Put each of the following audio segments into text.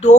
2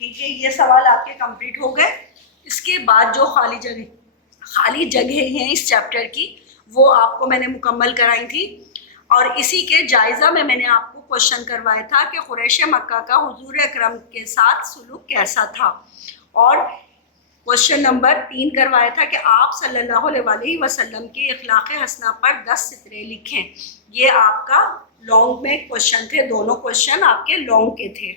ٹھیک ہے، یہ سوال آپ کے کمپلیٹ ہو گئے. اس کے بعد جو خالی جگہیں ہیں اس چیپٹر کی وہ آپ کو میں نے مکمل کرائی تھی، اور اسی کے جائزہ میں نے آپ کو کوشچن کروایا تھا کہ قریش مکہ کا حضور اکرم کے ساتھ سلوک کیسا تھا، اور کوشچن نمبر 3 کروایا تھا کہ آپ صلی اللہ علیہ وسلم کے اخلاق حسنہ پر 10 سطریں لکھیں. یہ آپ کا لانگ میں کوشچن تھے، دونوں کوشچن آپ کے لانگ کے تھے.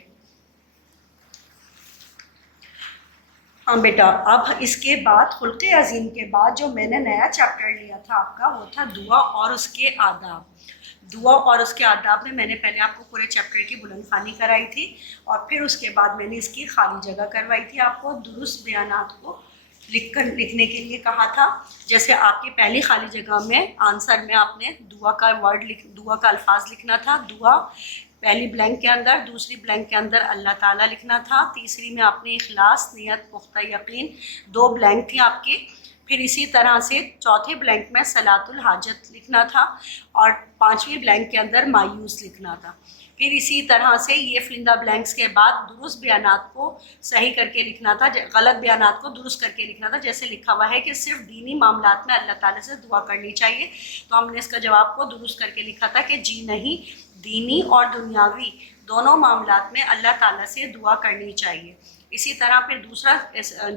ہاں بیٹا، اب اس کے بعد خلق عظیم کے بعد جو میں نے نیا چیپٹر لیا تھا آپ کا، وہ تھا دعا اور اس کے آداب. دعا اور اس کے آداب میں نے پہلے آپ کو پورے چیپٹر کی بلند خوانی کرائی تھی، اور پھر اس کے بعد میں نے اس کی خالی جگہ کروائی تھی. آپ کو درست بیانات کو لکھنے کے لیے کہا تھا. جیسے آپ کی پہلی خالی جگہ میں آنسر میں آپ نے دعا کا الفاظ لکھنا تھا. دعا پہلی بلینک کے اندر، دوسری بلینک کے اندر اللہ تعالیٰ لکھنا تھا، تیسری میں آپ نے اخلاص، نیت، پختہ یقین، 2 بلینک تھی آپ کی. پھر اسی طرح سے چوتھے بلینک میں صلاۃ الحاجت لکھنا تھا، اور 5ویں بلینک کے اندر مایوس لکھنا تھا. پھر اسی طرح سے یہ فلندہ بلینکس کے بعد درست بیانات کو صحیح کر کے لکھنا تھا، غلط بیانات کو درست کر کے لکھنا تھا. جیسے لکھا ہوا ہے کہ صرف دینی معاملات میں اللہ تعالیٰ سے دعا کرنی چاہیے، تو ہم نے اس کا جواب کو درست کر کے لکھا تھا کہ جی نہیں، دینی اور دنیاوی دونوں معاملات میں اللہ تعالیٰ سے دعا کرنی چاہیے. اسی طرح پھر دوسرا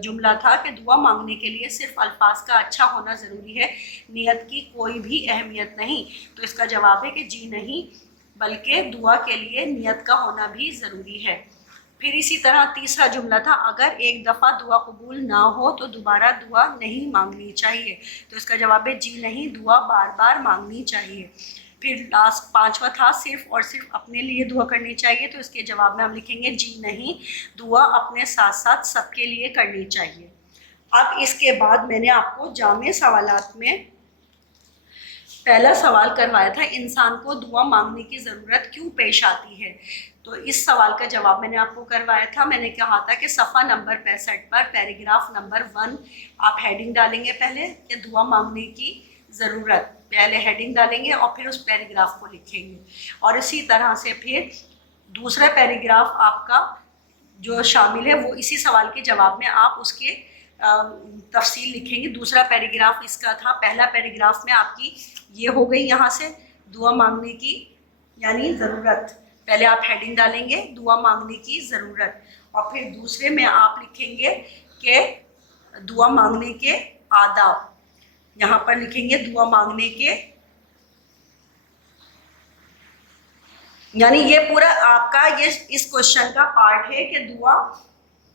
جملہ تھا کہ دعا مانگنے کے لیے صرف الفاظ کا اچھا ہونا ضروری ہے، نیت کی کوئی بھی اہمیت نہیں. تو اس کا جواب ہے کہ جی نہیں، بلکہ دعا کے لیے نیت کا ہونا بھی ضروری ہے. پھر اسی طرح تیسرا جملہ تھا اگر ایک دفعہ دعا قبول نہ ہو تو دوبارہ دعا نہیں مانگنی چاہیے. تو اس کا جواب ہے جی نہیں، دعا بار بار مانگنی چاہیے. پھر لاسٹ 5واں تھا صرف اور صرف اپنے لیے دعا کرنی چاہیے. تو اس کے جواب میں ہم لکھیں گے جی نہیں، دعا اپنے ساتھ ساتھ سب کے لیے کرنی چاہیے. اب اس کے بعد میں نے آپ کو جامع سوالات میں پہلا سوال کروایا تھا انسان کو دعا مانگنے کی ضرورت کیوں پیش آتی ہے. تو اس سوال کا جواب میں نے آپ کو کروایا تھا. میں نے کہا تھا کہ صفحہ نمبر 65 پر پیراگراف نمبر 1 آپ ہیڈنگ ڈالیں گے پہلے کہ دعا مانگنے کی ضرورت، پہلے ہیڈنگ ڈالیں گے اور پھر اس پیراگراف کو لکھیں گے. اور اسی طرح سے پھر دوسرا پیراگراف آپ کا جو شامل ہے وہ اسی سوال کے جواب میں آپ اس کے تفصیل لکھیں گے. دوسرا پیراگراف اس کا تھا، پہلا پیراگراف میں آپ کی یہ ہو گئی یہاں سے دعا مانگنے کی یعنی ضرورت. پہلے آپ ہیڈنگ ڈالیں گے دعا مانگنے کی ضرورت، اور پھر دوسرے میں آپ لکھیں گے کہ دعا مانگنے کے آداب. یہاں پر لکھیں گے دعا مانگنے کے، یعنی یہ پورا آپ کا یہ اس کوشچن کا پارٹ ہے کہ دعا،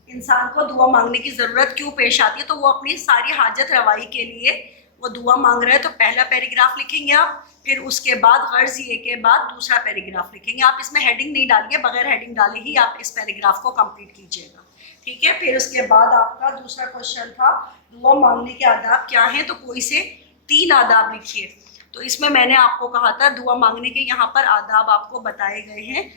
انسان کو دعا مانگنے کی ضرورت کیوں پیش آتی ہے. تو وہ اپنی ساری حاجت روائی کے لیے وہ دعا مانگ رہے ہیں. تو پہلا پیراگراف لکھیں گے آپ، پھر اس کے بعد غرض یہ کے بعد دوسرا پیراگراف لکھیں گے. آپ اس میں ہیڈنگ نہیں ڈالیے، بغیر ہیڈنگ ڈالے ہی آپ اس پیراگراف کو کمپلیٹ کیجیے گا. ٹھیک ہے. پھر اس کے بعد آپ کا دوسرا کوشچن تھا دعا مانگنے کے آداب کیا ہیں. تو کوئی سے 3 آداب لکھیے. تو اس میں نے آپ کو کہا تھا دعا مانگنے کے یہاں پر آداب آپ کو بتائے گئے ہیں،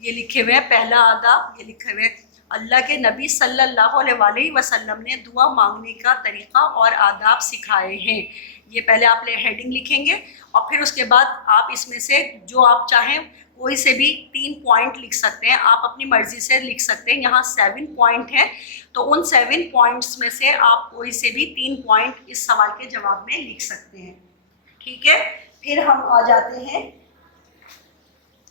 یہ لکھے ہوئے ہیں. پہلا آداب یہ لکھے ہوئے اللہ کے نبی صلی اللہ علیہ وسلم نے دعا مانگنے کا طریقہ اور آداب سکھائے ہیں. یہ پہلے آپ ہیڈنگ لکھیں گے، اور پھر اس کے بعد آپ اس میں سے جو آپ چاہیں کوئی سے بھی 3 پوائنٹ لکھ سکتے ہیں. آپ اپنی مرضی سے لکھ سکتے ہیں. یہاں 7 پوائنٹ ہیں، تو ان 7 پوائنٹس میں سے آپ کوئی سے بھی 3 پوائنٹ اس سوال کے جواب میں لکھ سکتے ہیں. ٹھیک ہے. پھر ہم آ جاتے ہیں،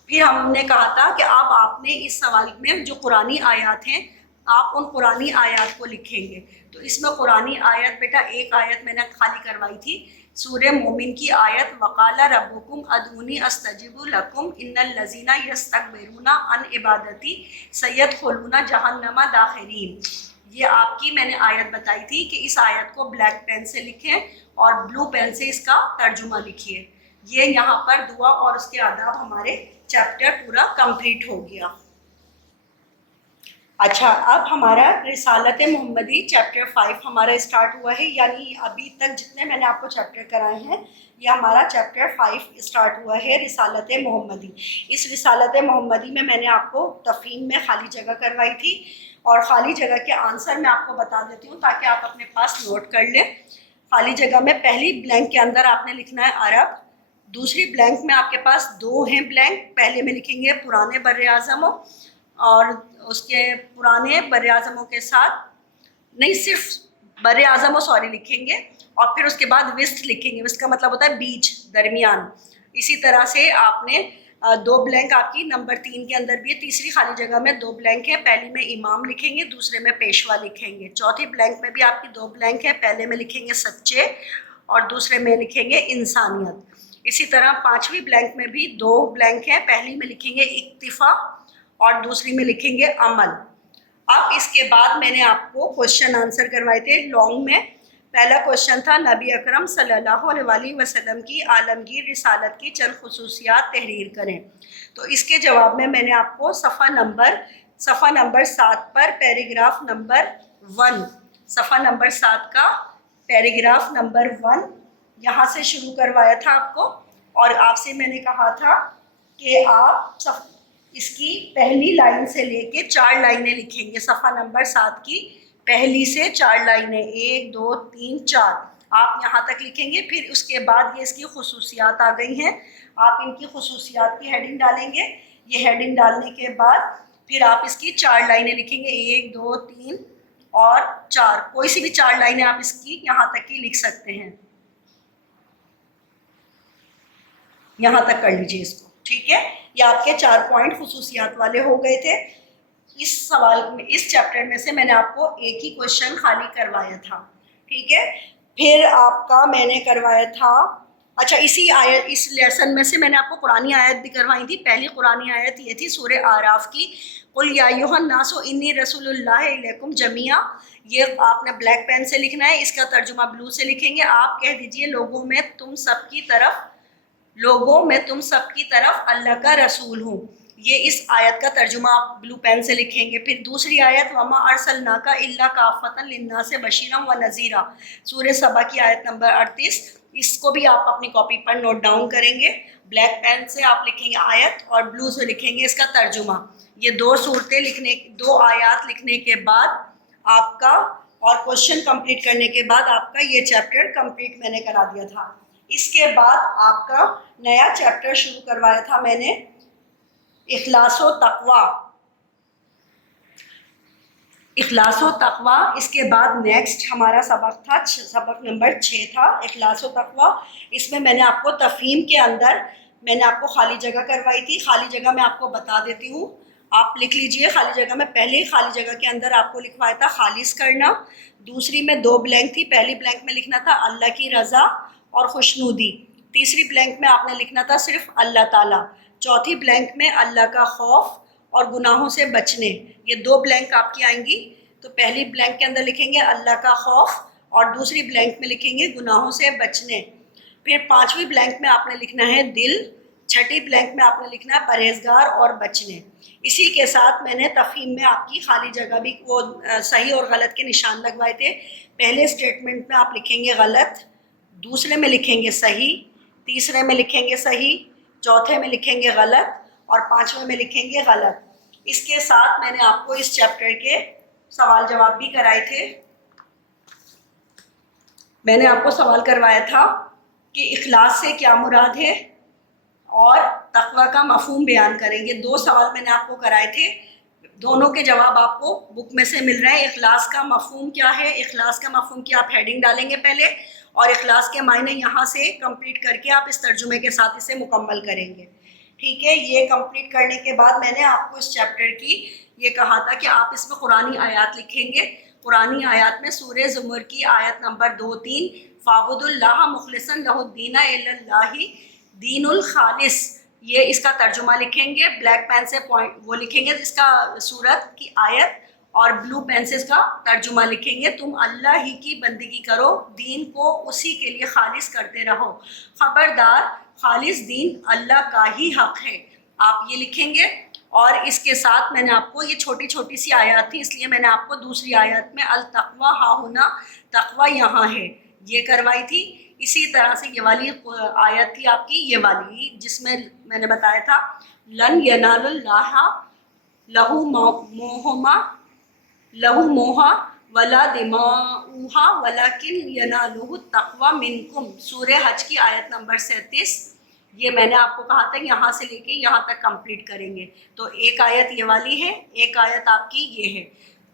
پھر ہم نے کہا تھا کہ اب آپ نے اس سوال میں جو قرآنی آیات ہیں آپ ان قرآنی آیات کو لکھیں گے. تو اس میں قرآنی آیت بیٹا ایک آیت میں نے خالی کروائی تھی، سورہ مومن کی آیت وقال ربکم ادعونی استجب لکم ان الذین یستکبرون عن عبادتی سیدخلون جہنم داخرین. یہ آپ کی میں نے آیت بتائی تھی کہ اس آیت کو بلیک پین سے لکھیں اور بلو پین سے اس کا ترجمہ لکھیے. یہ یہاں پر دعا اور اس کے آداب ہمارے چیپٹر پورا کمپلیٹ ہو گیا. اچھا، اب ہمارا رسالت محمدی چیپٹر 5 ہمارا اسٹارٹ ہوا ہے. یعنی ابھی تک جتنے میں نے آپ کو چیپٹر کرائے ہیں یہ ہمارا چیپٹر 5 اسٹارٹ ہوا ہے رسالت محمدی. اس رسالت محمدی میں نے آپ کو تفہیم میں خالی جگہ کروائی تھی، اور خالی جگہ کے آنسر میں آپ کو بتا دیتی ہوں تاکہ آپ اپنے پاس نوٹ کر لیں. خالی جگہ میں پہلی بلینک کے اندر آپ نے لکھنا ہے عرب، دوسری بلینک میں آپ کے پاس 2 ہیں بلینک. پہلے میں لکھیں گے پرانے بر اعظم، اور اس کے پرانے بر اعظموں کے ساتھ نہیں، صرف بر اعظم و سوری لکھیں گے اور پھر اس کے بعد وسط لکھیں گے. وسط کا مطلب ہوتا ہے بیچ، درمیان. اسی طرح سے آپ نے دو بلینک آپ کی نمبر 3 کے اندر بھی ہے. تیسری خالی جگہ میں دو بلینک ہے. پہلی میں امام لکھیں گے، دوسرے میں پیشوا لکھیں گے. چوتھی بلینک میں بھی آپ کی دو بلینک ہے. پہلے میں لکھیں گے سچے اور دوسرے میں لکھیں گے انسانیت. اسی طرح پانچویں بلینک میں بھی دو بلینک ہے. پہلی میں لکھیں گے اکتفا اور دوسری میں لکھیں گے عمل. اب اس کے بعد میں نے آپ کو کوشچن آنسر کروائے تھے لانگ میں. پہلا کوشچن تھا نبی اکرم صلی اللہ علیہ وآلہ وسلم کی عالمگیر رسالت کی چند خصوصیات تحریر کریں. تو اس کے جواب میں نے آپ کو صفحہ نمبر 7 پر پیراگراف نمبر 1، صفحہ نمبر 7 کا پیراگراف نمبر 1 یہاں سے شروع کروایا تھا آپ کو. اور آپ سے میں نے کہا تھا کہ آپ اس کی پہلی لائن سے لے کے 4 لائنیں لکھیں گے. صفحہ نمبر 7 کی پہلی سے 4 لائنیں، 1 2 3 4 آپ یہاں تک لکھیں گے. پھر اس کے بعد یہ اس کی خصوصیات آ گئی ہیں، آپ ان کی خصوصیات کی ہیڈنگ ڈالیں گے. یہ ہیڈنگ ڈالنے کے بعد پھر آپ اس کی 4 لائنیں لکھیں گے، 1 2 3 اور 4. کوئی سی بھی 4 لائنیں آپ اس کی یہاں تک کی لکھ سکتے ہیں. یہاں تک کر لیجیے اس کو، ٹھیک ہے. یہ آپ کے 4 پوائنٹ خصوصیات والے ہو گئے تھے. اس سوال میں، اس چیپٹر میں سے میں نے آپ کو ایک ہی کوشچن خالی کروایا تھا، ٹھیک ہے. پھر آپ کا میں نے کروایا تھا، اچھا اسی آیت، اس لیسن میں سے میں نے آپ کو قرآنی آیت بھی کروائی تھی. پہلی قرآنی آیت یہ تھی سورہ اعراف کی، قل یا ایھا الناس انی رسول اللہ الیکم جمیعا. یہ آپ نے بلیک پین سے لکھنا ہے، اس کا ترجمہ بلو سے لکھیں گے. آپ کہہ دیجئے لوگوں میں تم سب کی طرف اللہ کا رسول ہوں. یہ اس آیت کا ترجمہ آپ بلو پین سے لکھیں گے. پھر دوسری آیت وما ارسلناک الا کافۃ للناس بشیرا ونذیرا، سورہ سبا کی آیت نمبر 38. اس کو بھی آپ اپنی کاپی پر نوٹ ڈاؤن کریں گے. بلیک پین سے آپ لکھیں گے آیت اور بلو سے لکھیں گے اس کا ترجمہ. یہ دو آیات لکھنے کے بعد آپ کا، اور کوشچن کمپلیٹ کرنے کے بعد آپ کا یہ چیپٹر کمپلیٹ میں نے کرا دیا تھا. اس کے بعد آپ کا نیا چیپٹر شروع کروایا تھا میں نے، اخلاص و تقوی. اس کے بعد نیکسٹ ہمارا سبق تھا، سبق نمبر 6 تھا اخلاص و تقوی. اس میں نے آپ کو تفہیم کے اندر میں نے آپ کو خالی جگہ کروائی تھی. خالی جگہ میں آپ کو بتا دیتی ہوں، آپ لکھ لیجئے. خالی جگہ میں پہلے ہی خالی جگہ کے اندر آپ کو لکھوایا تھا خالص کرنا. دوسری میں 2 بلینک تھی. پہلی بلینک میں لکھنا تھا اللہ کی رضا اور خوشنودی. تیسری بلینک میں آپ نے لکھنا تھا صرف اللہ تعالیٰ. چوتھی بلینک میں اللہ کا خوف اور گناہوں سے بچنے. یہ 2 بلینک آپ کی آئیں گی. تو پہلی بلینک کے اندر لکھیں گے اللہ کا خوف اور دوسری بلینک میں لکھیں گے گناہوں سے بچنے. پھر 5ویں بلینک میں آپ نے لکھنا ہے دل. 6ٹھی بلینک میں آپ نے لکھنا ہے پرہیزگار اور بچنے. اسی کے ساتھ میں نے تفہیم میں آپ کی خالی جگہ بھی وہ صحیح اور غلط کے نشان لگوائے تھے. پہلے اسٹیٹمنٹ میں آپ لکھیں گے غلط، دوسرے میں لکھیں گے صحیح، تیسرے میں لکھیں گے صحیح، چوتھے میں لکھیں گے غلط اور 5ویں میں لکھیں گے غلط. اس کے ساتھ میں نے آپ کو اس چیپٹر کے سوال جواب بھی کرائے تھے. میں نے آپ کو سوال کروایا تھا کہ اخلاص سے کیا مراد ہے اور تقوی کا مفہوم بیان کریں گے. 2 سوال میں نے آپ کو کرائے تھے، دونوں کے جواب آپ کو بک میں سے مل رہے ہیں. اخلاص کا مفہوم کیا ہے، اخلاص کا مفہوم کی آپ ہیڈنگ ڈالیں گے پہلے، اور اخلاص کے معنی یہاں سے کمپلیٹ کر کے آپ اس ترجمے کے ساتھ اسے مکمل کریں گے. ٹھیک ہے. یہ کمپلیٹ کرنے کے بعد میں نے آپ کو اس چیپٹر کی یہ کہا تھا کہ آپ اس میں قرآنی آیات لکھیں گے. قرآنی آیات میں سورہ زمر کی آیت نمبر 2 3 فاعبد اللہ مخلصا لہ الدین الی اللہ دین الخالص، یہ اس کا ترجمہ لکھیں گے. بلیک پین سے وہ لکھیں گے اس کا سورت کی آیت، اور بلو پین سے اس کا ترجمہ لکھیں گے. تم اللہ ہی کی بندگی کرو، دین کو اسی کے لیے خالص کرتے رہو، خبردار خالص دین اللہ کا ہی حق ہے. آپ یہ لکھیں گے. اور اس کے ساتھ میں نے آپ کو، یہ چھوٹی چھوٹی سی آیات تھی اس لیے میں نے آپ کو دوسری آیت میں التقوی ہا ہونا، تقوی یہاں ہے، یہ کروائی تھی. اسی طرح سے یہ والی آیت تھی آپ کی، یہ والی جس میں میں نے بتایا تھا لن ینال اللہ لہو موہا ولا دماؤہا ولکن ینالہ التقوی منکم، سورہ حج کی آیت نمبر 37. یہ میں نے آپ کو کہا تھا یہاں سے لے کے یہاں تک کمپلیٹ کریں گے. تو ایک آیت یہ والی ہے, ایک آیت آپ کی یہ ہے,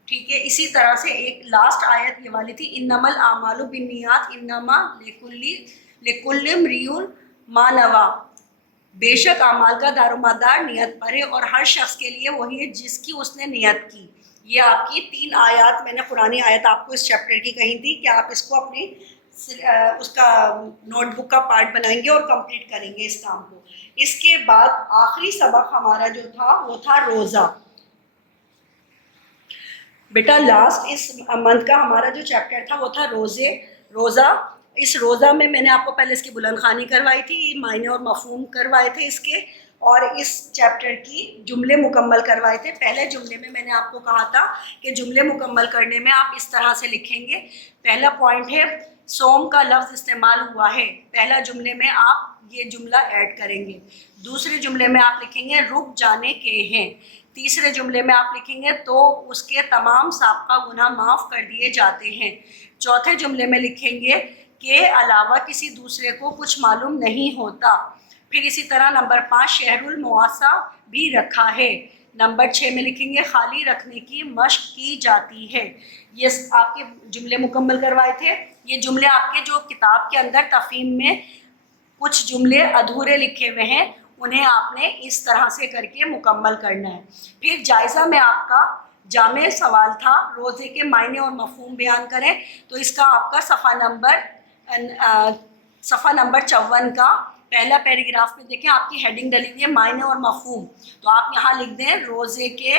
ٹھیک ہے. اسی طرح سے ایک لاسٹ آیت یہ والی تھی, انما الاعمال بالنیات انما لکل امرئ ما نوی, بے شک اعمال کا دار و مدار نیت پر ہے اور ہر شخص کے لیے وہی ہے جس کی اس نے نیت کی. یہ آپ کی 3 آیات میں نے قرآنی آیت آپ کو اس چیپٹر کی کہی تھی کہ آپ اس کو اپنی اس کا نوٹ بک کا پارٹ بنائیں گے اور کمپلیٹ کریں گے اس کام کو. اس کے بعد آخری سبق ہمارا جو تھا وہ تھا روزہ. بیٹا لاسٹ اس منتھ کا ہمارا جو چیپٹر تھا وہ تھا روزہ. اس روزہ میں نے آپ کو پہلے اس کی بلند خوانی کروائی تھی, معنی اور مفہوم کروائے تھے اس کے, اور اس چیپٹر کی جملے مکمل کروائے تھے. پہلے جملے میں نے آپ کو کہا تھا کہ جملے مکمل کرنے میں آپ اس طرح سے لکھیں گے. پہلا پوائنٹ ہے صوم کا لفظ استعمال ہوا ہے, پہلا جملے میں آپ یہ جملہ ایڈ کریں گے. دوسرے جملے میں آپ لکھیں گے رک جانے کے ہیں. تیسرے جملے میں آپ لکھیں گے تو اس کے تمام سابقہ گناہ معاف کر دیے جاتے ہیں. چوتھے جملے میں لکھیں گے کے علاوہ کسی دوسرے کو کچھ معلوم نہیں ہوتا. پھر اسی طرح نمبر 5 شہر المواسا بھی رکھا ہے. نمبر 6 میں لکھیں گے خالی رکھنے کی مشق کی جاتی ہے. یہ آپ کے جملے مکمل کروائے تھے. یہ جملے آپ کے جو کتاب کے اندر تفہیم میں کچھ جملے ادھورے لکھے ہوئے ہیں, انہیں آپ نے اس طرح سے کر کے مکمل کرنا ہے. پھر جائزہ میں آپ کا جامع سوال تھا روزے کے معنی اور مفہوم بیان کریں, تو اس کا آپ کا صفحہ نمبر 54 کا پہلا پیراگراف میں دیکھیں آپ کی ہیڈنگ ڈلی ہوئی ہے معنی اور مفہوم. تو آپ یہاں لکھ دیں روزے کے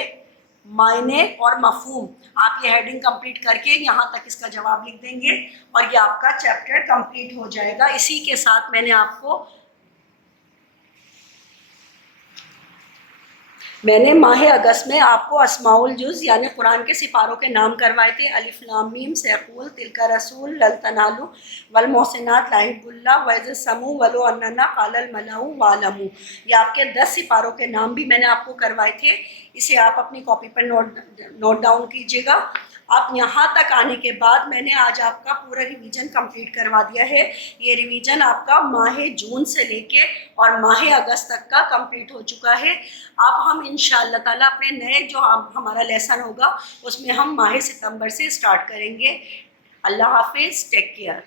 معنی اور مفہوم. آپ یہ ہیڈنگ کمپلیٹ کر کے یہاں تک اس کا جواب لکھ دیں گے اور یہ آپ کا چیپٹر کمپلیٹ ہو جائے گا. اسی کے ساتھ میں نے ماہ اگست میں آپ کو اسماء الجز یعنی قرآن کے سپاروں کے نام کروائے تھے. الف لام میم سیقول تلک رسول لن تنالوا والمحسنات لا یحب اللہ وإذ السمو ولو اننا قال الملأ واعلموا. یہ آپ کے 10 سپاروں کے نام بھی میں نے آپ کو کروائے تھے. اسے آپ اپنی کاپی پر نوٹ ڈاؤن کیجیے گا. اب یہاں تک آنے کے بعد میں نے آج آپ کا پورا ریویژن کمپلیٹ کروا دیا ہے. یہ ریویژن آپ کا ماہ جون سے لے کے اور ماہ اگست تک کا کمپلیٹ ہو چکا ہے. اب ہم انشاءاللہ تعالیٰ اپنے نئے جو ہمارا لیسن ہوگا اس میں ہم ماہ ستمبر سے اسٹارٹ کریں گے. اللہ حافظ, ٹیک کیئر.